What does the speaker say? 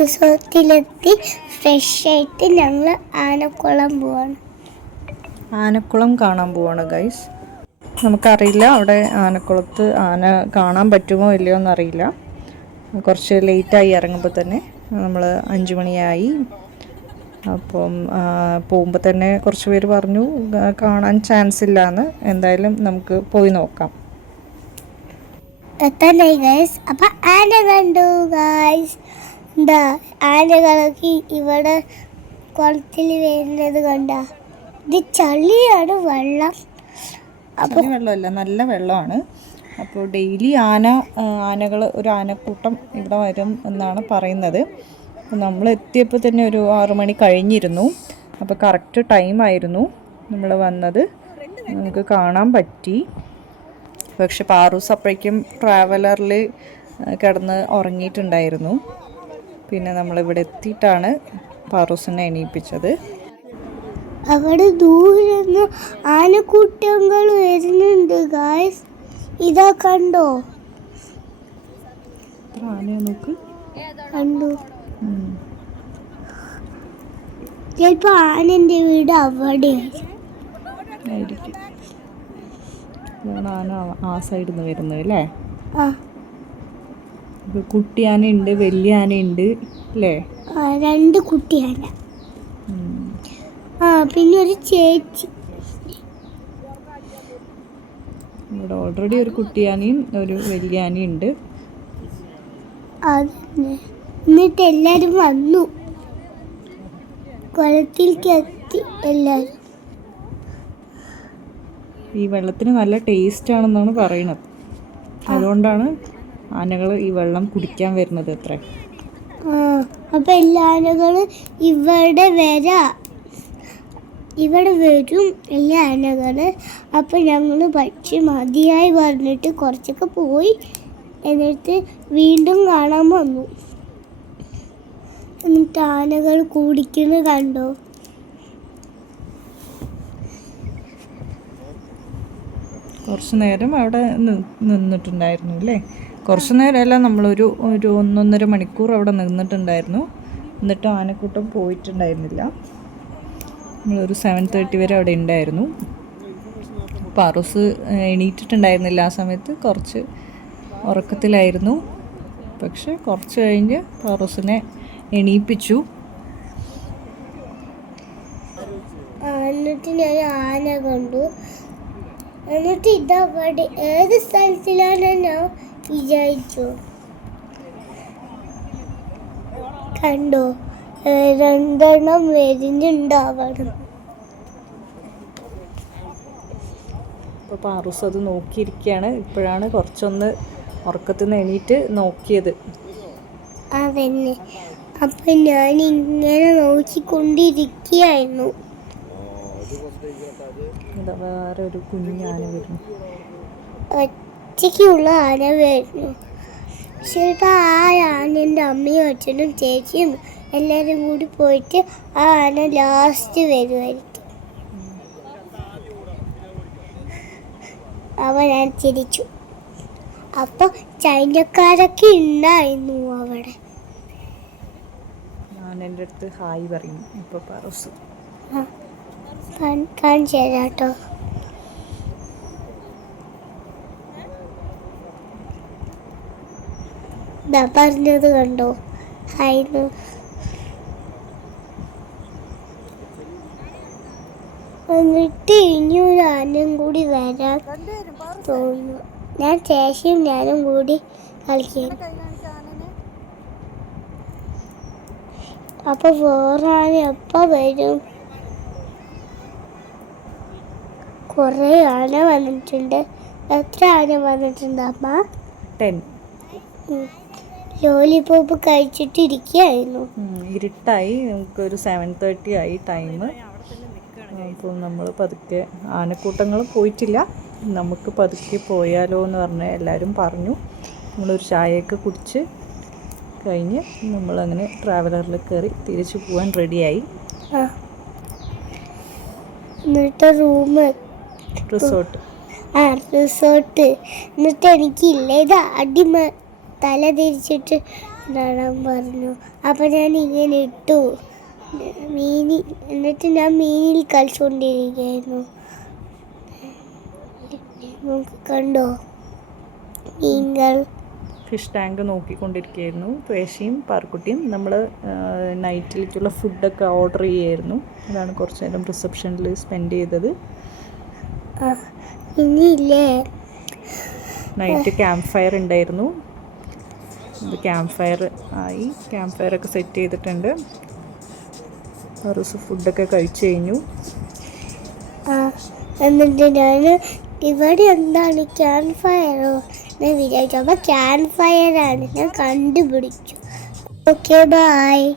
റിസോർട്ടിലെത്തി fresh ആയിട്ട് ഞങ്ങൾ ആനക്കുളം പോവാണ്. ആനക്കുളം കാണാൻ പോവാണ് ഗൈസ്. നമുക്കറിയില്ല അവിടെ ആനക്കുളത്ത് ആന കാണാൻ പറ്റുമോ ഇല്ലയോ എന്നറിയില്ല. കുറച്ച് ലേറ്റായി ഇറങ്ങുമ്പോൾ തന്നെ നമ്മൾ 5 മണിയായി. അപ്പം പോകുമ്പോൾ തന്നെ കുറച്ച് പേര് പറഞ്ഞു കാണാൻ ചാൻസ് ഇല്ലയെന്ന്. എന്തായാലും നമുക്ക് പോയി നോക്കാം. എത്താനായി ഗൈസ്. അപ്പം ആന കണ്ടു ഗൈസ്. എന്താ ആനകളൊക്കെ ഇവിടെ കുളത്തിൽ വരുന്നത് കണ്ട. ഇത് ചളിയാണ് വെള്ളം. അപ്പം വെള്ളമല്ല, നല്ല വെള്ളമാണ്. അപ്പോൾ ഡെയിലി ആനകൾ ഒരു ആനക്കൂട്ടം ഇവിടെ വരും എന്നാണ് പറയുന്നത്. നമ്മൾ എത്തിയപ്പോൾ തന്നെ ഒരു 6 മണി കഴിഞ്ഞിരുന്നു. അപ്പോൾ കറക്റ്റ് ടൈമായിരുന്നു നമ്മൾ വന്നത്. നമുക്ക് കാണാൻ പറ്റി. പക്ഷെ പാറൂസ് അപ്പോഴേക്കും ട്രാവലറിൽ കിടന്ന് ഉറങ്ങിയിട്ടുണ്ടായിരുന്നു. പിന്നെ നമ്മളിവിടെ എത്തിയിട്ടാണ് പാറൂസിനെ എണീപ്പിച്ചത്. അവിടെ ദൂരെ ആനക്കൂട്ടങ്ങൾ വരുന്നുണ്ട് ഗായ്സ്. ഇതാ കണ്ടോ? ആനയെ നോക്ക്. കണ്ടു. ചിലപ്പോ ആനന്റെ വീട് അവിടെ ആയിരിക്കും. ആന ആ സൈഡിൽ നിന്ന് വരുന്നത് അല്ലേ? കുട്ടി ആനയുണ്ട്, വലിയ ആനയുണ്ട് അല്ലേ? 2 കുട്ടിയാന. പിന്നെ ഒരു ചേച്ചി. ഇവിടെ ഓൾറെഡി ഒരു കുട്ടിയാനയും ഒരു വലിയ ആനയും ഉണ്ട്. എന്നിട്ട് എല്ലാരും വന്നു, കുളത്തിലേക്ക് എത്തി എല്ലാരും. ഈ വെള്ളത്തിന് നല്ല ടേസ്റ്റ് ആണെന്നാണ് പറയുന്നത്. അതുകൊണ്ടാണ് ആനകൾ ഈ വെള്ളം കുടിക്കാൻ വരുന്നത് അത്ര. അപ്പം എല്ലാ ആനകളും ഇവിടെ വരും എല്ലാ ആനകൾ. അപ്പം ഞങ്ങൾ പക്ഷി മതിയായി പറഞ്ഞിട്ട് കുറച്ചൊക്കെ പോയി. എന്നിട്ട് വീണ്ടും കാണാൻ വന്നു. എന്നിട്ട് ആനകൾ കുടിക്കുന്നത് കണ്ടോ? കുറച്ച് നേരം അവിടെ നിന്നിട്ടുണ്ടായിരുന്നു അല്ലേ? കുറച്ച് നേരമല്ല, നമ്മളൊരു 1.5 മണിക്കൂർ അവിടെ നിന്നിട്ടുണ്ടായിരുന്നു. എന്നിട്ട് ആനക്കൂട്ടം പോയിട്ടുണ്ടായിരുന്നില്ല. നമ്മളൊരു 7:30 വരെ അവിടെ ഉണ്ടായിരുന്നു. പാറൂസ് എണീറ്റിട്ടുണ്ടായിരുന്നില്ല ആ സമയത്ത്. കുറച്ച് ഉറക്കത്തിലായിരുന്നു. പക്ഷെ കുറച്ച് കഴിഞ്ഞ് പാറൂസിനെ എണീപ്പിച്ചു. എന്നിട്ട് ഞാൻ ആന കണ്ടു. എന്നിട്ട് ഇതവിടെ ഏത് സ്ഥലത്തിലാണ് ഞാൻ വിചാരിച്ചു. കണ്ടോ? 2 വരുന്നുണ്ട് അവിടെ. അപ്പോൾ പാറൂസ് അത് നോക്കിയിരിക്കുകയാണ്. ഇപ്പോഴാണ് കുറച്ചൊന്ന് ഉറക്കത്തിൽ നിന്ന് എണീറ്റ് നോക്കിയത്. അതന്നെ. അപ്പം ഞാൻ ഇങ്ങനെ നോക്കിക്കൊണ്ടിരിക്കുകയായിരുന്നു. വേറെ ഒരു കുഞ്ഞാന വരുന്നു. ഒറ്റയ്ക്കുള്ള ആന വരുന്നു. ചിലപ്പോൾ ആ ആനൻ്റെ അമ്മയും അച്ഛനും ചേച്ചിയും എല്ലാവരും കൂടി പോയിട്ട് ആ ആന ലാസ്റ്റ് വരുമായിരിക്കും. ഞാൻ ചിരിച്ചു. അപ്പോൾ ചൈനക്കാരൊക്കെ ഉണ്ടായിരുന്നു അവിടെ. ആനൻ്റെ അടുത്ത് ഹായ് പറയുന്നു ഇപ്പോൾ പാറൂസ്. കാണിച്ചു തരാട്ടോ. പറഞ്ഞത് കണ്ടോ? ഹായ്ന്ന്. എന്നിട്ട് ഇനിയൊരു ആനയും കൂടി വരാൻ തോന്നുന്നു. ഞാൻ ചേച്ചിയും ഞാനും കൂടി കളിക്കാൻ. അപ്പൊ വേറെ ആന എപ്പോൾ വരും? കുറേ ആന വന്നിട്ടുണ്ട്. എത്ര ആന വന്നിട്ടുണ്ട് അമ്മ? 10. ലോലിപോപ്പ് കഴിച്ചിട്ടിരിക്കുകയായിരുന്നു. ഇരുട്ടായി. നമുക്കൊരു 7:30 ആയി ടൈം. അപ്പോൾ നമ്മൾ പതുക്കെ, ആനക്കൂട്ടങ്ങൾ പോയിട്ടില്ല, നമുക്ക് പതുക്കെ പോയാലോ എന്ന് പറഞ്ഞ് എല്ലാവരും പറഞ്ഞു. നമ്മളൊരു ചായയൊക്കെ കുടിച്ച് കഴിഞ്ഞ് നമ്മളങ്ങനെ ട്രാവലറിൽ കയറി തിരിച്ചു പോകാൻ റെഡിയായി. എന്നിട്ട് റിസോർട്ട്. എന്നിട്ട് എനിക്കില്ല ഇത് തല തിരിച്ചിട്ട് നടാൻ പറഞ്ഞു. അപ്പം ഞാൻ ഇങ്ങനെ ഇട്ടു മീനിൽ. എന്നിട്ട് ഞാൻ മീനിൽ കളിച്ചുകൊണ്ടിരിക്കുകയായിരുന്നു. നമുക്ക് കണ്ടോ മീനുകൾ? ഫിഷ് ടാങ്ക് നോക്കിക്കൊണ്ടിരിക്കുകയായിരുന്നു ത്വേഷിയും പാർക്കുട്ടിയും. നമ്മൾ നൈറ്റിലേക്കുള്ള ഫുഡൊക്കെ ഓർഡർ ചെയ്യായിരുന്നു. അതാണ് കുറച്ച് നേരം റിസപ്ഷനിൽ സ്പെൻഡ് ചെയ്തത്. ഇനിയില്ലേ നൈറ്റ് ക്യാമ്പ് ഫയർ ഉണ്ടായിരുന്നു. ഇത് ക്യാമ്പ് ഫയർ ആയി. ക്യാമ്പ് ഫയറൊക്കെ സെറ്റ് ചെയ്തിട്ടുണ്ട്. ഫുഡൊക്കെ കഴിച്ചു കഴിഞ്ഞു. എന്നിട്ട് ഞാൻ ഇവിടെ എന്താണ് ക്യാമ്പ് ഫയറോ ഞാൻ വിചാരിച്ചു. അപ്പോൾ ക്യാമ്പ് ഫയറാണ് ഞാൻ കണ്ടുപിടിച്ചു. Okay bye.